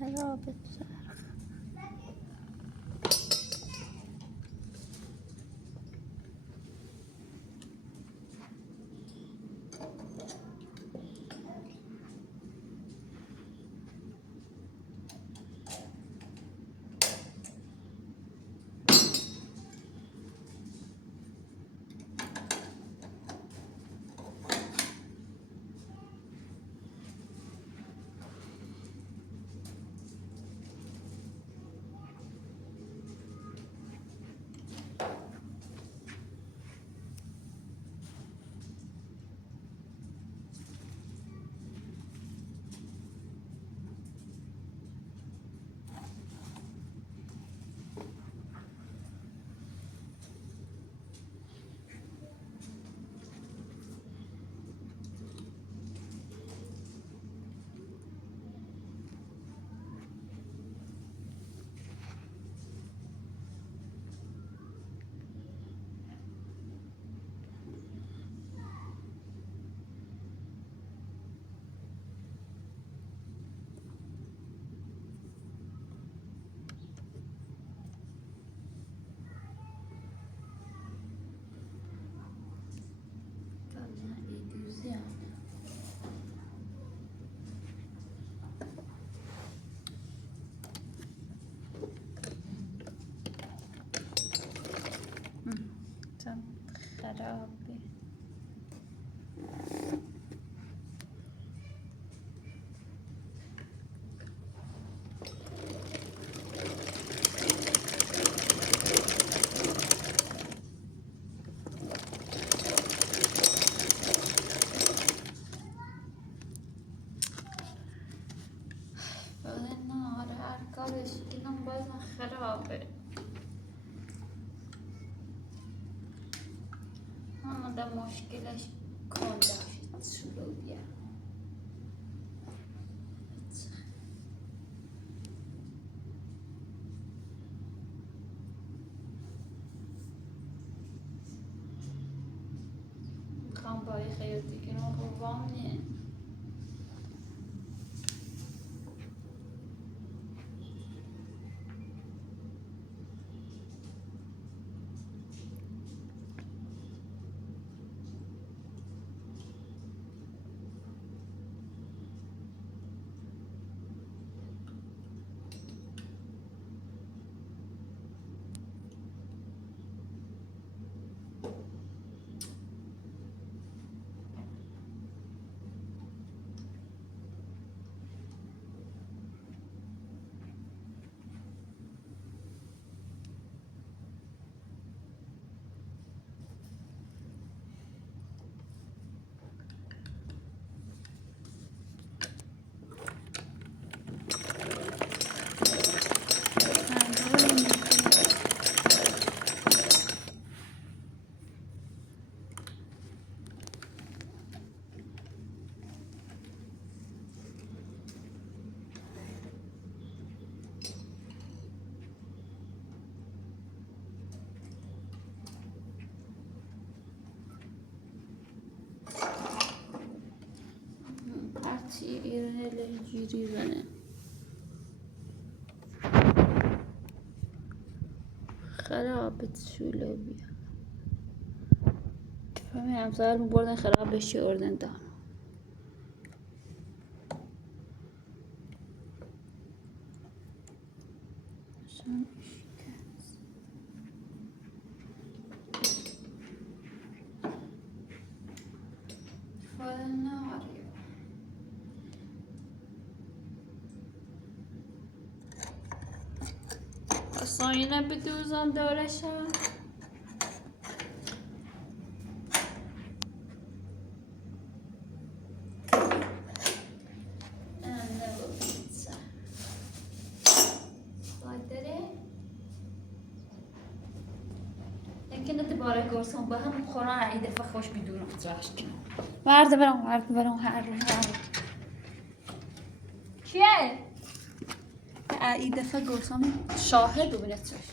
خرابه. خرابه. آره هر کارش اینم بازم خرابه. همه مشکلش کندش شلوغیه. میخوام با این خیلی که رو بوام نه. چی ایران جیری بنه خرابت شوله بیا فهمی همسایه رو بردن خراب بشی اردن دان ساینه بدوزم دورشم يمكن تبارك قرصهم بهم قرآن عيد فخوش بدون متراشك وارد برام هارو چیه؟ عيد فقرصهم شاهد وبنترش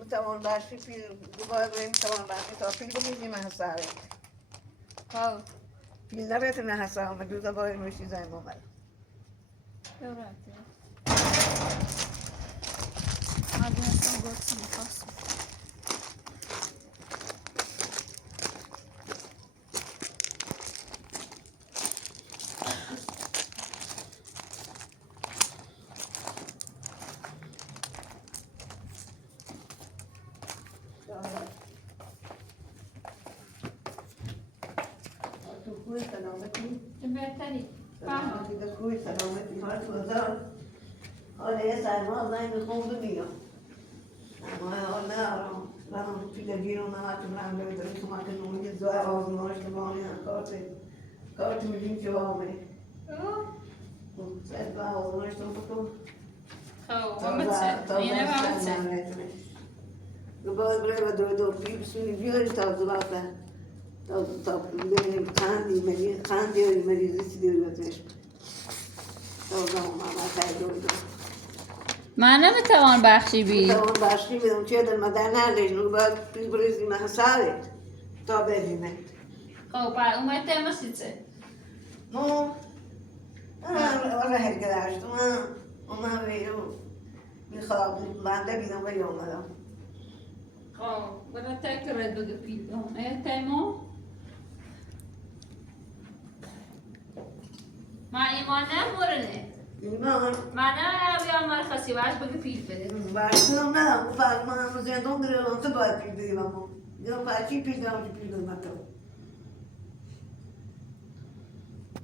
میتوان برشی پیل دوباره بریم میتوان برشی تا پیل بگیریم هستاره پیل نبیتیم نه هستاره همه دوزا باید میشی زنی مامد خوی سلامتی بهتری دیگه خوی سلامتی حال توزار حال یه سرما زنی میخوند و میام اما حال نرم من پیل گیرم نمتون رنگ بگذاری که من که نوعی زوه آزماش نمانی هم کارت میدیم که وامه سر با آزماش تو بکن خب ومتسه اینه ومتسه باید برای و دو بی بسونی بیاری تا زبافه تا ببینیم خندی مریضی چی دیگه بتونش تا زمان خیلی دو من نمیتوان بخشی بی میتوان بخشی بدم چه در مدر نداشت نو باید پیل بریزی محصاره تا ببینه خب پر اومد تماسی چه نو ولی هرگه داشت اومد بیرو میخواب بنده بیدم بایی اومدم خب برای تکرار بگه پیل بهم ایه تیمو ما ایمان نمورنه ایمان من نمیام مرخصی باش بگه پیل بده برشتم ندم فرق من هم زندان دارم تو باید پیل بدیم اما یا پرچی پیل دارم که پیل دارم تو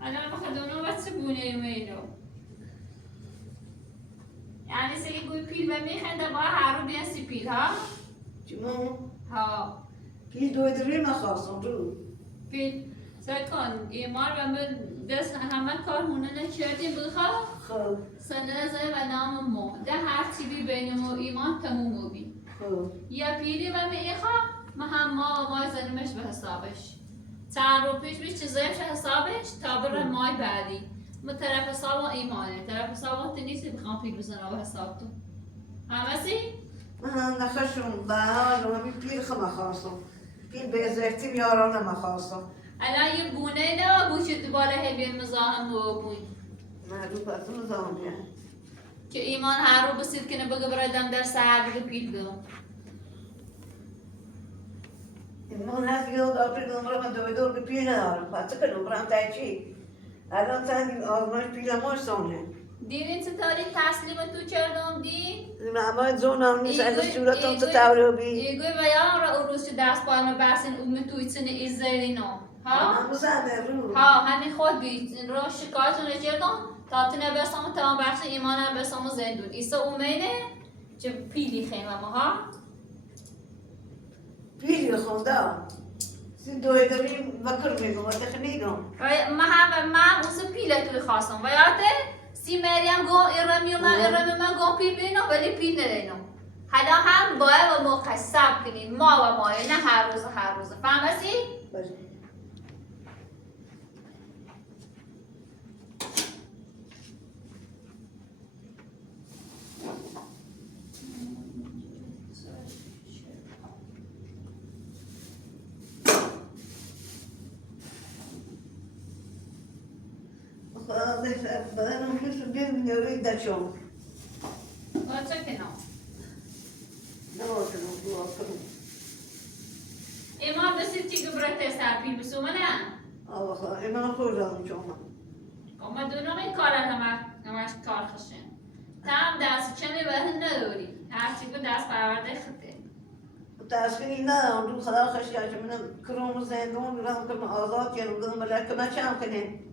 الان بخواد اونو بچه بونه ایمینو یعنی سگه گوی پیل به میخنده با هر رو بیستی پیل ها چمون ها پیل دوی داری نخواستم تو پیل سکن ایمان و من دست همه کار هونه نکردیم بخواه خب سنزه و نام ما ده هر چیزی بین ما ایمان تموم بی خب یا پیری و میخوا ما هم ما زنیمش به حسابش چند رو پیش بیش چیزایش حسابش تا بره مای بعدی ما طرف حساب ایمانه طرف حساب نیستی بخوام پیل بزنم به حساب تو همه سی؟ من نخشم به حال همین پیل خم خواستم پیل به ازرتی بیارانم خواستم الان یه گونه نه بوشت بالا هبی مزاحم و بوی نه رو پسون زمانیه که ایمان هر رو بسید کنه بگه برادم در سهر بگه پیل بدم ایمان هست یه دار پیل دارم من دوی دور که پیل ندارم پس کنم برم تای چی الان تن آزمایش پیل ماش سونه دیدین چه تاری تسلیم تو کردم دید؟ اما زونم نیست از صورتم تو تاوری بی ایگوی بیان را اروش دست پایان برسین اومه توی چنه ایزدینو ها؟ من بزنه رو ها هنی خود بید رو شکایتون کردم تا تنه بسامو تمام بخش ایمانم بسامو زندون ایسا اومینه چه پیلی خیمه ما ها؟ پیلی خونده سی دوی داریم بکر میگم و تخنیدم ما هم اوسه پیله توی خواستم و یاده سی مریم گو ایرمی من گو پیل بینم ولی پیل ندینم حالا هم باید و موقع صبر کنین ما و مایه، نه هر روز فهمسی؟ باشه. بدنم کسی بمیره دچم چه کنم؟ نمازم دعا کنم ایمان بسید چی گبرت سرپیل بسو منه؟ آقا ایمان خوردم شما اما دونم این کار همش کار خشن تام دست چنه به نداری هرچی که دست پرورده خطه تأثیری ندارم دو خدا خشیار که من کروم زندون میرم که من آزاد کنم بودم بله که من چم کنیم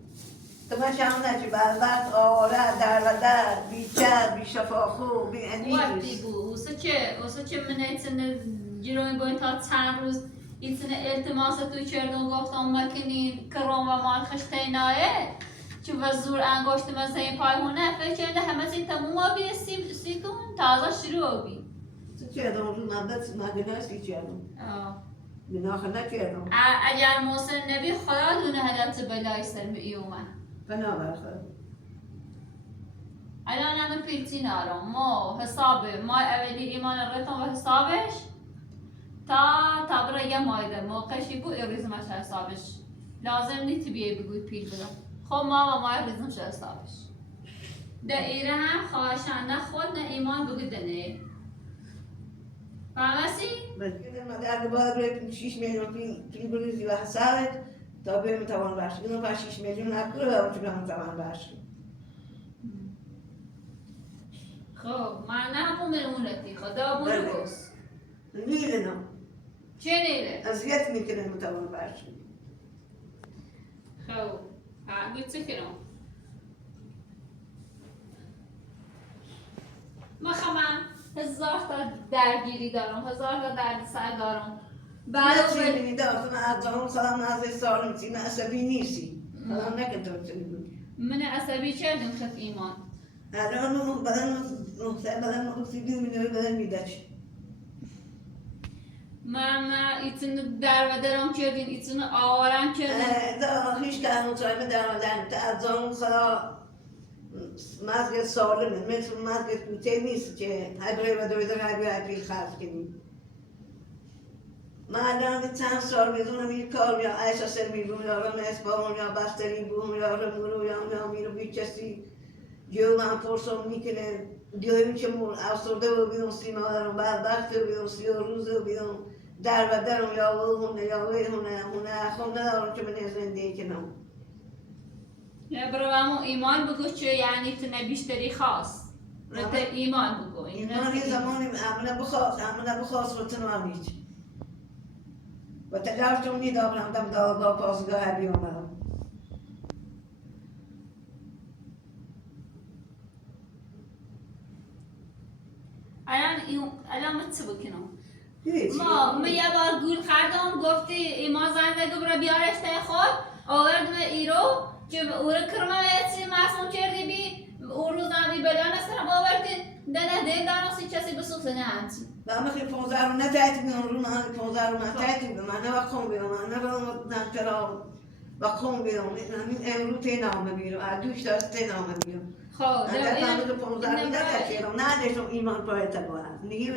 که من چم نچی بعد آره در و در بی چر بی شفاخو بی وقتی انیز بود اوسه چه من ایتن جیروین باید تا چند روز ایتن التماس تو کردن گفتم مکنین کروم و مال خشته نایه چه وزور انگشت مثل پایهونه فکر کرده همه زین تموم آبی سیتون تازه شروع آبی چه ادام رو نبدت مگناسی چیدم گناه نکردم اگر محسن نبی خدا دونه هدف بلای سر می اومد بنابراین الان همه پیلتی نارم ما حساب ما اولی ایمان رتم و حسابش تا برای یه مایده موقعشی بود ریزمش حسابش لازم نیست بیای بگوی پیل بدم خب ما و ما ریزمش حسابش دائره هم خواهشانه خود نه ایمان بگو دنه فهمسی؟ اگه باید روی 6 میلیون پیل بریزی و حسابت تا بریم توان برش اینو با 6 میلیون نکنه و اون هم توان برش خب من همون میمونتی خدا برو بس نیله نه چه نیله؟ اذیت میکنه متوان برش خب گوید چه کنم؟ من 1000 تا درگیری دارم 1000 تا درد سر دارم نه چی می‌بینی دارم از جانم خودم از سال می‌سی نه عصبی نیستی خودم نکردم چنین بود من عصبی کردم خط ایمان الان بدن مخصیدی می‌داره بدن میدهش من ایتون در و درم کردین ایتون آورم کردین دا هیچ که همون تایم درمدن از جانم خدا مزگ سالمه مثل مزگ کوته نیست که هر برای و دویدر هر برای خرف کنیم من الان چند سال میدونم این کار یا اساسر میبون یا اسپان یا بستری بون یا رمورو یا میرو بیچسی دیو من پرسم میکنه دیو میشه مول افسرده و بیدون سیما دارم بدبخت و بیدون 30 روز و بیدون در و درم یا هونه یا هونه خب ندارم که من زندگی کنم برو همون ایمان بگو چه یعنی تو بیشتری خواست رت ایمان بگو ایمان یه زمانی امنه بخواست و تنو هیچ و تلافتون میدارم دم دادگاه پاسگاه بیامدم الان من چه بکنم هیچ ما یه بار گول خردم گفتی ایمان زنده گبرا بیارش تا خود آورد به ایرو که او رو کرمه یه معصوم کردی بی او روز نمی بلان استرم آوردی دنه دین دانوسی کسی بسوخت نه هنچی و اما خیلی 15 رو نتایید بیان رو من 15 رو نتایید بیان من نه وقتم بیان من نه برام نکرام وقتم بیان همین امروز تینامه بیان ادوش دست تینامه بیان خب اگر فهمید 15 رو نتایید نه داشتم ایمان باید باید نگی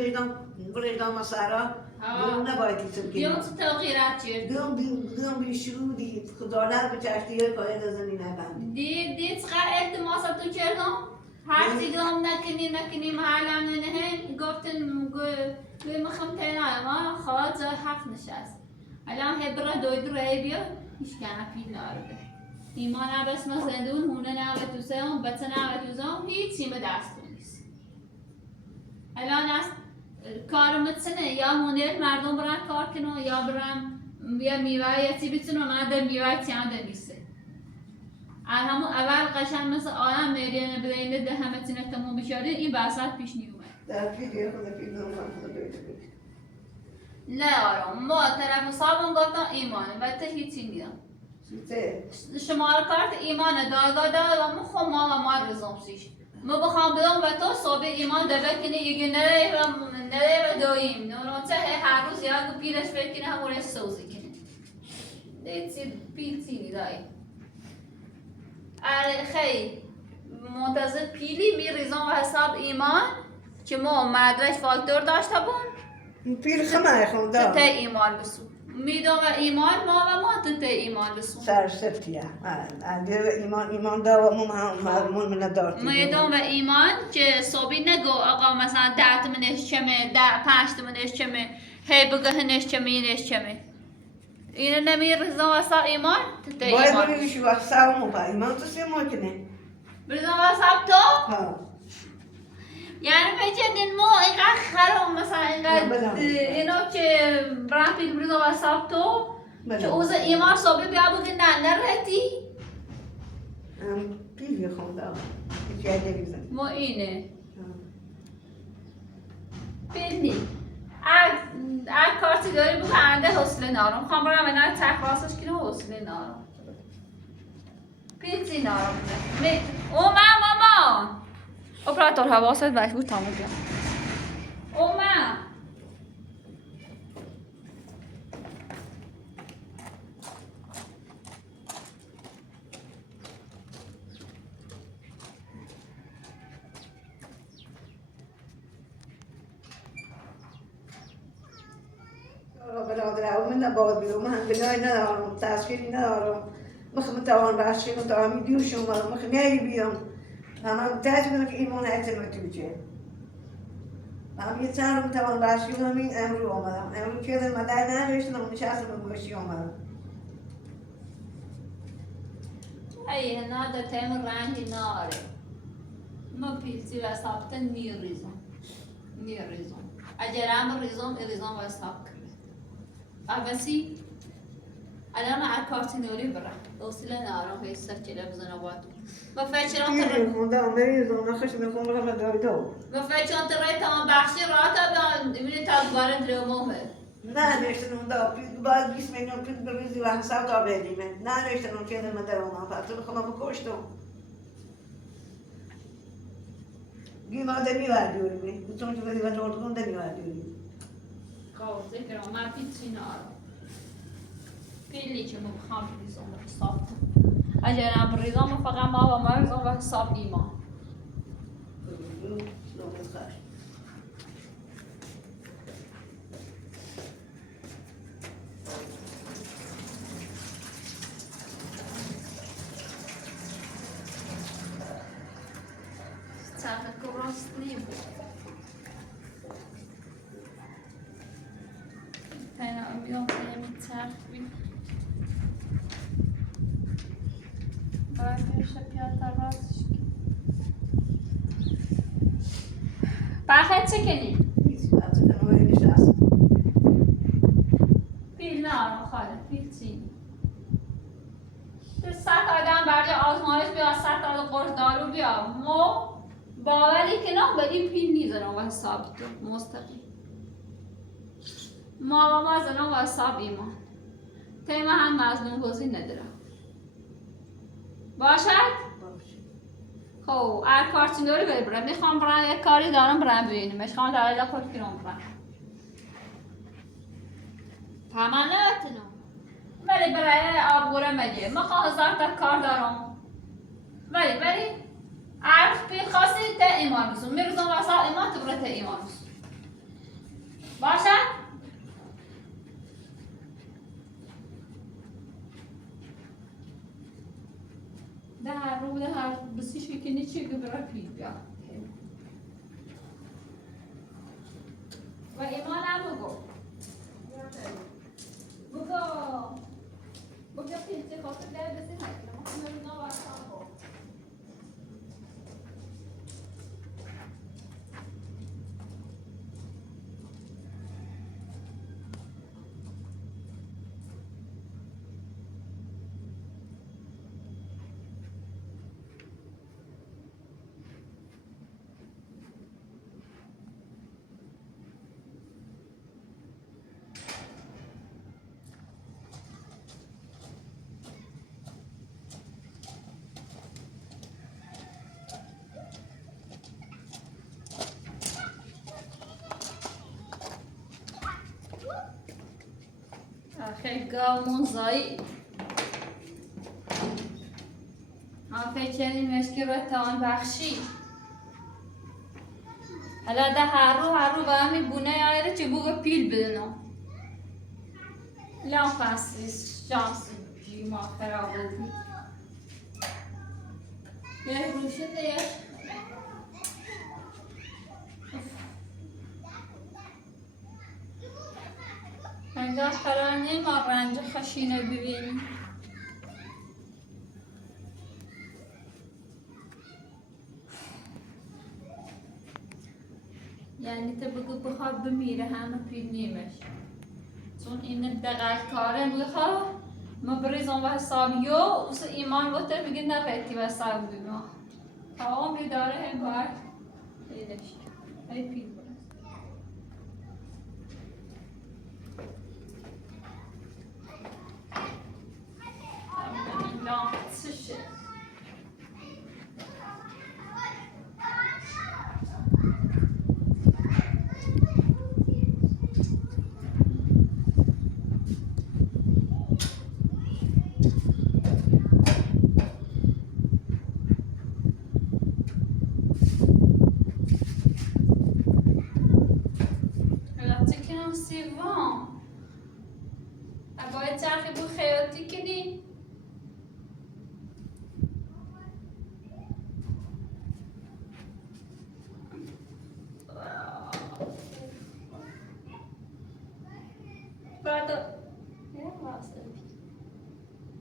بریدم مسارا بیان نباید ایتون بیان کنیم تو تغییرات کرد بیان بیشرودی خدالت به چشتی باید از این نبند دید چقدر التماسات تو کردم هر چی گم نکنیم حالا نه گفتن گوی مخم تنها ما خواهد جای حق نشست الان هبرا دوید رای بیا هیچ کنه پیل نارده ایمان بس ما زندون هونه نوه تو سهم بچه نوه تو زم هیچی به دستون نیست الان از کار متسنه یا مونیت مردم برن کار کنو یا برن یا میوه یا چی بتونو من در میوه چیانده نیسته همون اول قشنگ مثل آدم میرینه بدهینده ده همه تینه تموم بشارید این بحثات پیش نیومد در پیل خود پیل نمون خود بیده نه آرام ما طرف حسابم گفتم ایمانه و تا هیچی نیدم چیته؟ شماره کارت ایمانه دادگاه داد و ما خب ما و ما رزوم سیش ما بخوام بدم و تو صبح ایمان دبه کنی اگه نره و داییم نورانچه هر روز یا گو پیرش بکنه همونش سوزی کنه دیتی پیتی نیدایی خیلی منتظر پیلی میریزم و حساب ایمان که ما مدرش فاکتور داشته بون پیل خمه خونده ته ایمان بسو میدم و ایمان ما و ما ته ایمان بسو سر سفتیه ایمان دا و من ندارد میدم و ایمان که صبحی نگو آقا مثلا 10 منش چمه 5 منش چمه هی بگهنش چمه اینش چمه اینو نمیریزم واسه ایمان ته ایمان باید بریزش وقت سومو با ایمان تو سی ممکنه بریزم واسه تو ها یعنی بچندین ما اینقدر خرم مثلا اینقدر اینا که برام پیل بریزم واسه تو که اوز ایمان صبحی بیا بگه نه نرهتی پیلی خونده چه دیگه ما اینه پیلی اگه کارتی داری بگه انده حوصله نارم خوام برم اینا تک راستش کنه حوصله نارم پیلتی نارم مامان اپراتور حواست باش بود تمام بیام برادر من نباید بیرون من بنای ندارم تشکیلی ندارم مخم توان باشی و توامی دیوشم مخم نیایی بیام اما تحت کنم که ایمان اعتماد توجه هم یه چند توان باشی و همین امرو آمدم امرو که مدر ننوشتم و نشستم و باشی آمدم ای نه تم رنگی ناره ما پیلتی و سابتن میریزم اگر هم ریزم و ساب کرد اوسی الان هر کارتی نوری برم دوستیله نارم هی سر چله بزنه باتو ما فکران تر خونده مریضم نخش میخوام برم دایدو ما فکران تر تمام بخشی راحت بیان میره تازباره درمومه نه نشتنم دا باید 20 میلیون پول بریزی و حساب دا بدیمه نه نشتنم که من در اومم فقط بخوام بکشتم گیما دنی وردیوری چون که بدی و نوردگون دنی وردیوری خب ذکرم من پیچی نارم پیلی که ما بخوام ریزم و حساب اگر هم ریزم فقط ما و ما ریزم و حساب ایمان چرخ راست نیم پینا امیدم کنیم چرخ بیم باید شپیات راستش پاخت چه کنیم؟ پیل نه خاله پیل چی؟ تو 100 آدم برای آزمایش بیا 100 تا قرص دارو بیا مو باوری که نه ولی پیل میزنم و حساب تو مستقیم ما و ما زنم و حساب ایمان تیمه هم مظلوم بازی نداره باشد؟ خب هر کارتی داری برم میخوام برم یک کاری دارم برم ببینیم میخوام داره خود کنم برم تمناتنم ولی برای آبگوره مگه ما 1000 تا کار دارم ولی عرض بی خاصی تا ایمان بسون میرزم واسه ایمان تو برای تا ایمان بسون باشد؟ در رو ده هر بسیش کنی چی که برای پیل بیا و ایمان هم بگو بگو پیل خاطر ده بسی نکنم میرزم واسه آبگو خیلی گامون زایی فکرینش که بتوان بخشی حالا ده هر رو به همین بونه آیره چه بوگه پیل بدنم لا فاسیس شانس جیما خراب بودی یه روشه دیگه انگار قرار نیم رنج خشینه ببینیم یعنی تو بگو بخواد بمیره همه پیل نیمش چون این دقیق کاره میخواه ما بریزم و حسابیو اوس ایمان بوده بگید نفتی و حساب بیما تا اون بیداره هم باید پیلش های پیل برست این لامپ چشه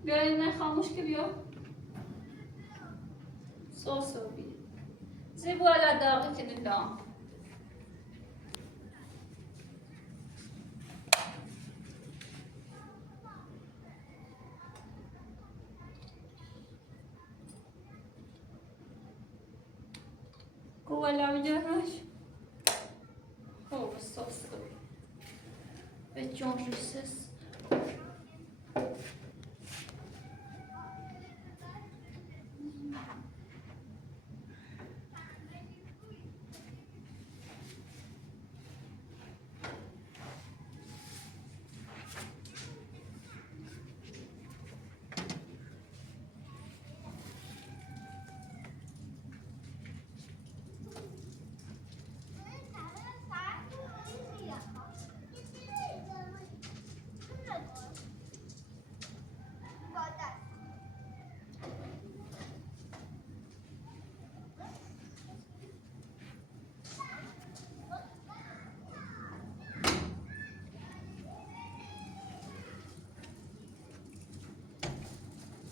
بیا این خاموش که بیا سوسو بیا زیبو علا داغی که ندام ولا بجرش هو الصوص بتجون جسس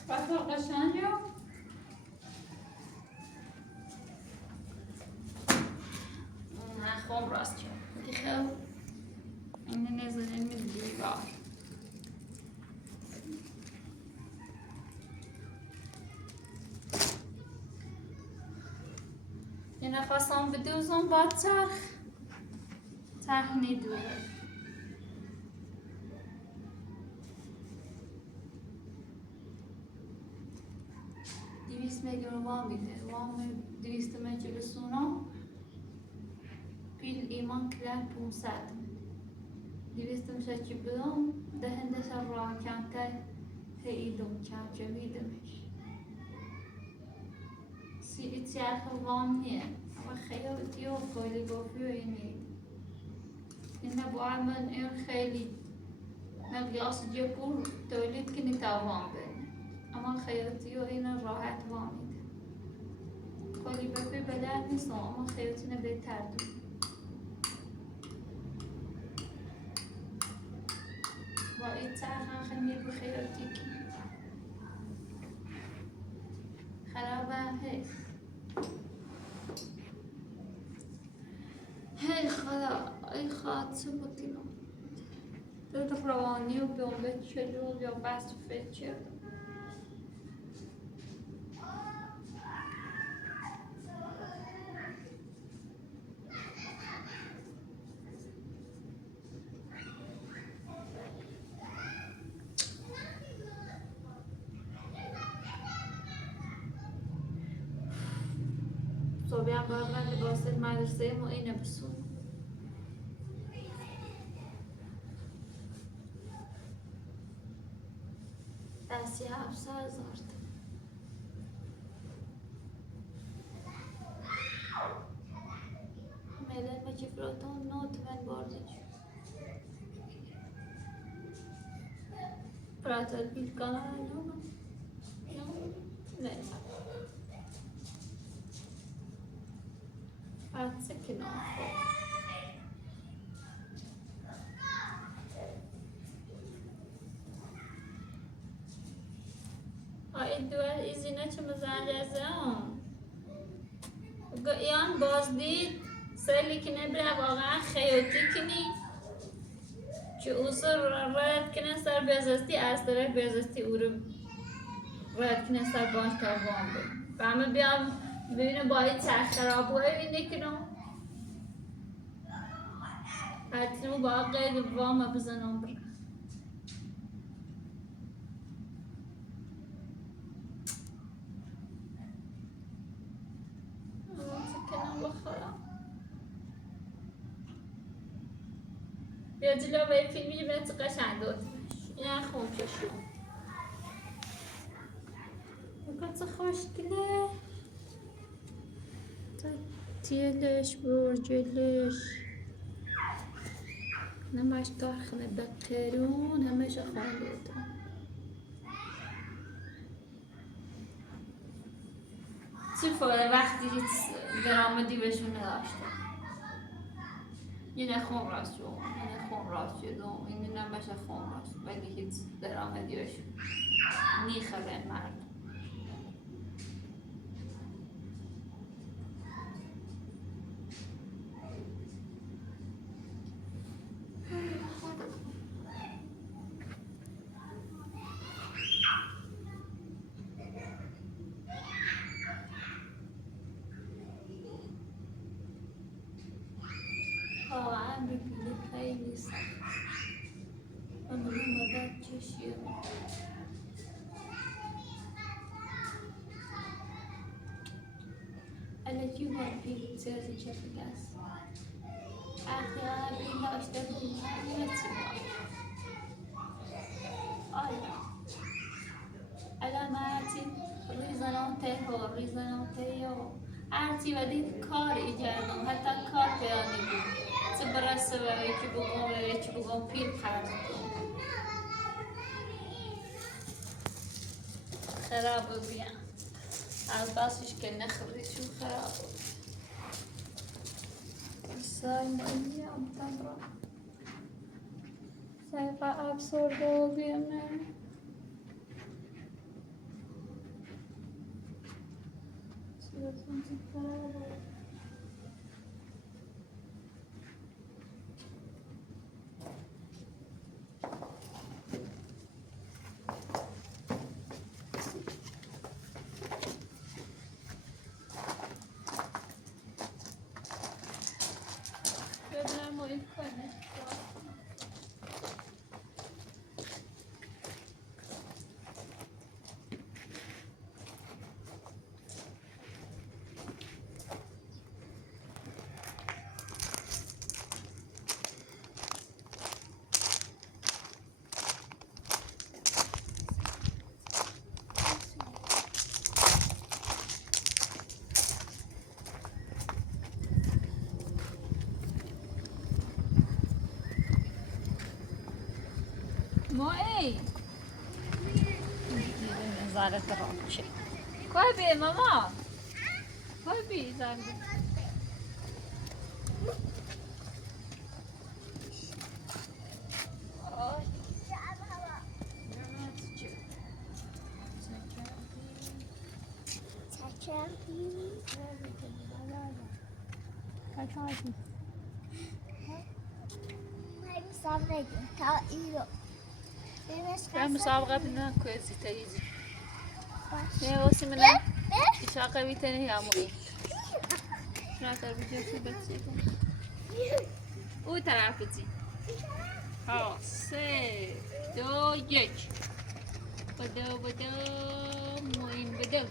بطور قشنگه خوب راست شد خیلی این نزدن می دیوار یه نفسم بدوزم با چرخ ندوه 200 میلیون وام میده وام 200 متر بسونا پیل ایمان کلر 500 200 میشه چی بدم دهنده سر راه کمتر هیدم کم جویدمش سی چرخ وام نیه اما خیلی و کلی گفی و اینی این باید من این خیلی مقیاس جپور تولید کنی تا وام بده اما خیاطی و این راحت وام میده کلی بفی بلد نیستم اما خیاطی نه بهتر دو با این چرخ خیلی بو خیاطی کنی خرابه هی خدا ای خواهد چه بودیم دو روانی و بیامده چجور یا بست و فچه صبحی هم باید من لباس مدرسه ما اینه بسون هستی 700,000 ملل ما چفراتون نوت من باردش براتر بیل کانال نه بعد سکنه این دوال ایزینه چه مزنجزه هم ایان بازدید سالی که نبره واقعا خیاطی کنی که اوزر رد کنه سر بیازستی از طرف بیازستی او رو رد کنه سر بانش تا وام بید و همه بیام ببینم باید چرخ خراب بوه بینده کنم حتی نمو باید قید وام بزنم بره بیا جلو به فیلمی بیاد قشنگ داد این خوششون بگه چه خوشگله تیلش برجلش نماش داخل بقرون همش خونده چه فایده وقتی درآمدی بهشون نداشته یه خون راست شد یه خون راست شد این نماش خون راست ولی هیچ درآمدی بهشون نیخه مرد واقعا ببینه خیلی سخت اما مدت چشیم التي هو في سياسة شكل داس أخي بلا أشتغلها نفسها علامات ریزنانته هرچی ولی کار ایجادم حتی کار پیانی بود چه برسه و چی بگم پیر خرد خراب بیان از بسش که نخوریشون خراب سای مایی امتن را سایقا افسرده و بیامه صورتون خراب ما ای زاره درام چه کوی بی ماما کوی بی زاره Ben مسابقة بنا كويسة تيجي. يا وسيم لنا. إشاقة بيتني يا مغي. شنو تربي جوسي بتسيبه. او ترافزي. ها سه دو یک. بدو موين بدو.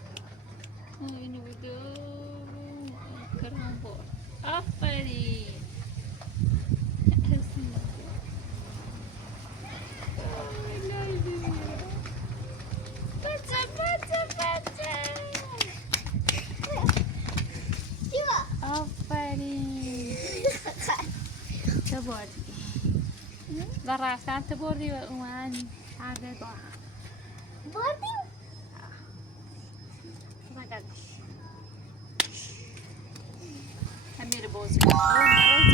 موين بدو. كرم بور. آفرین. تو بردی و رفتن تو بردی و اومدن هر دو با هم بردیم هم میره بازی کنه